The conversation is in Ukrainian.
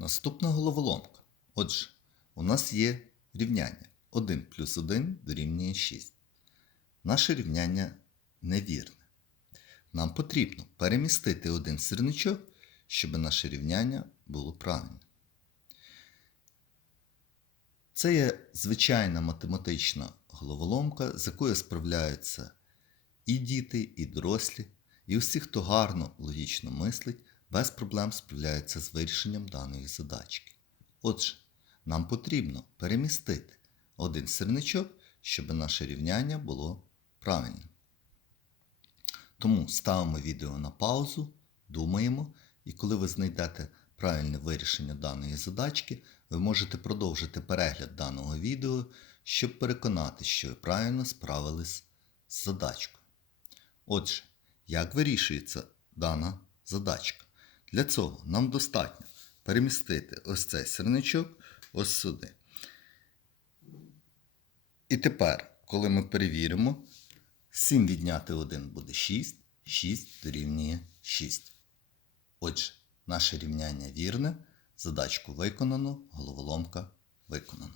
Наступна головоломка. Отже, у нас є рівняння 1 плюс 1 дорівнює 6. Наше рівняння невірне. Нам потрібно перемістити один сірничок, щоб наше рівняння було правильним. Це є звичайна математична головоломка, з якою справляються і діти, і дорослі, і усі, хто гарно логічно мислить, без проблем справляються з вирішенням даної задачки. Отже, нам потрібно перемістити один сірничок, щоб наше рівняння було правильним. Тому ставимо відео на паузу, думаємо, і коли ви знайдете правильне вирішення даної задачки, ви можете продовжити перегляд даного відео, щоб переконати, що ви правильно справились з задачкою. Отже, як вирішується дана задачка? Для цього нам достатньо перемістити ось цей сірничок ось сюди. І тепер, коли ми перевіримо, 7 відняти 1 буде 6, 6 дорівнює 6. Отже, наше рівняння вірне, задачку виконано, головоломка виконана.